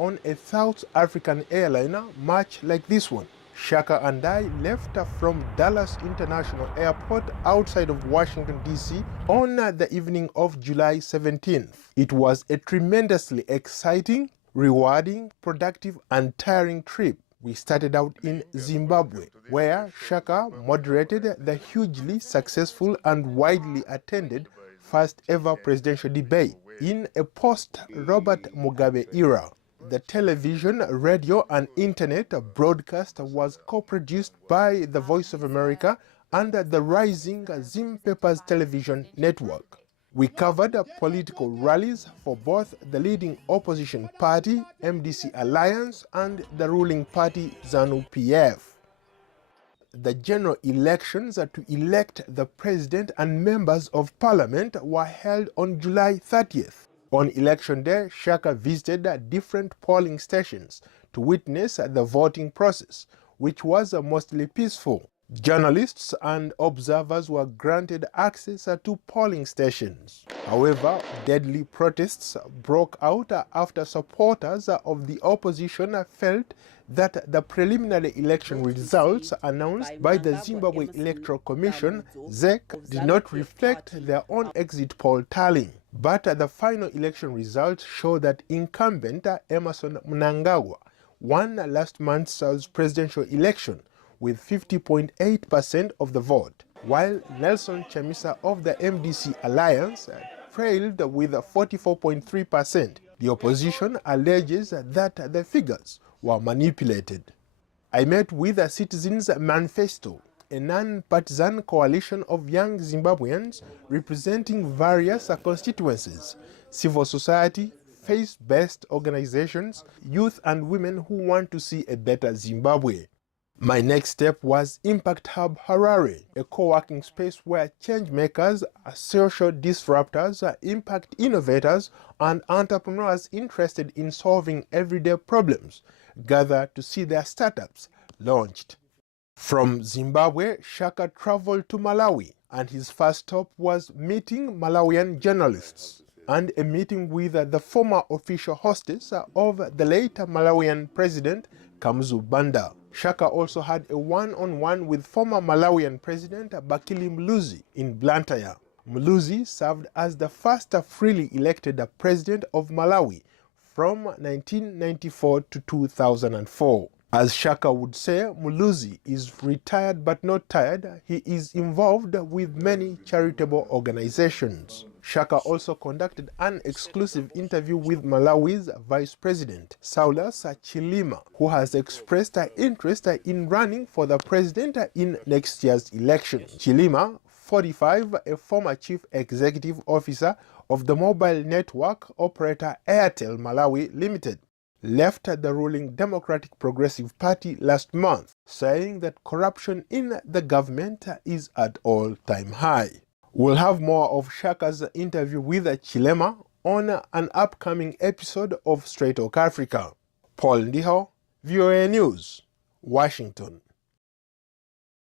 on a South African airliner much like this one. Shaka and I left from Dallas International Airport outside of Washington, D.C. on the evening of July 17th. It was a tremendously exciting, rewarding, productive and tiring trip. We started out in Zimbabwe, where Shaka moderated the hugely successful and widely attended first ever presidential debate in a post-Robert Mugabe era. The television, radio and internet broadcast was co-produced by the Voice of America and the rising Zim Papers television network. We covered political rallies for both the leading opposition party, MDC Alliance, and the ruling party, ZANU-PF. The general elections to elect the president and members of parliament were held on July 30th. On election day, Shaka visited different polling stations to witness the voting process, which was mostly peaceful. Journalists and observers were granted access to polling stations. However, deadly protests broke out after supporters of the opposition felt that the preliminary election results announced by the Zimbabwe Electoral Commission, ZEC, did not reflect their own exit poll tallying. But the final election results show that incumbent Emmerson Mnangagwa won last month's presidential election with 50.8% of the vote, while Nelson Chamisa of the MDC Alliance trailed with 44.3%. The opposition alleges that the figures were manipulated. I met with the Citizens Manifesto, a non-partisan coalition of young Zimbabweans representing various constituencies, civil society, faith-based organizations, youth and women who want to see a better Zimbabwe. My next step was Impact Hub Harare, a co-working space where change makers, social disruptors, impact innovators, and entrepreneurs interested in solving everyday problems gather to see their startups launched. From Zimbabwe, Shaka traveled to Malawi, and his first stop was meeting Malawian journalists and a meeting with the former official hostess of the late Malawian president, Kamuzu Banda. Shaka also had a one-on-one with former Malawian President Bakili Mluzi in Blantyre. Mluzi served as the first freely elected president of Malawi from 1994 to 2004. As Shaka would say, Mluzi is retired but not tired. He is involved with many charitable organizations. Shaka also conducted an exclusive interview with Malawi's Vice President, Saulus Chilima, who has expressed interest in running for the president in next year's election. Chilima, 45, a former chief executive officer of the mobile network operator Airtel Malawi Limited, left the ruling Democratic Progressive Party last month, saying that corruption in the government is at all-time high. We'll have more of Shaka's interview with Chilema on an upcoming episode of Straight Talk Africa. Paul Ndiho, VOA News, Washington.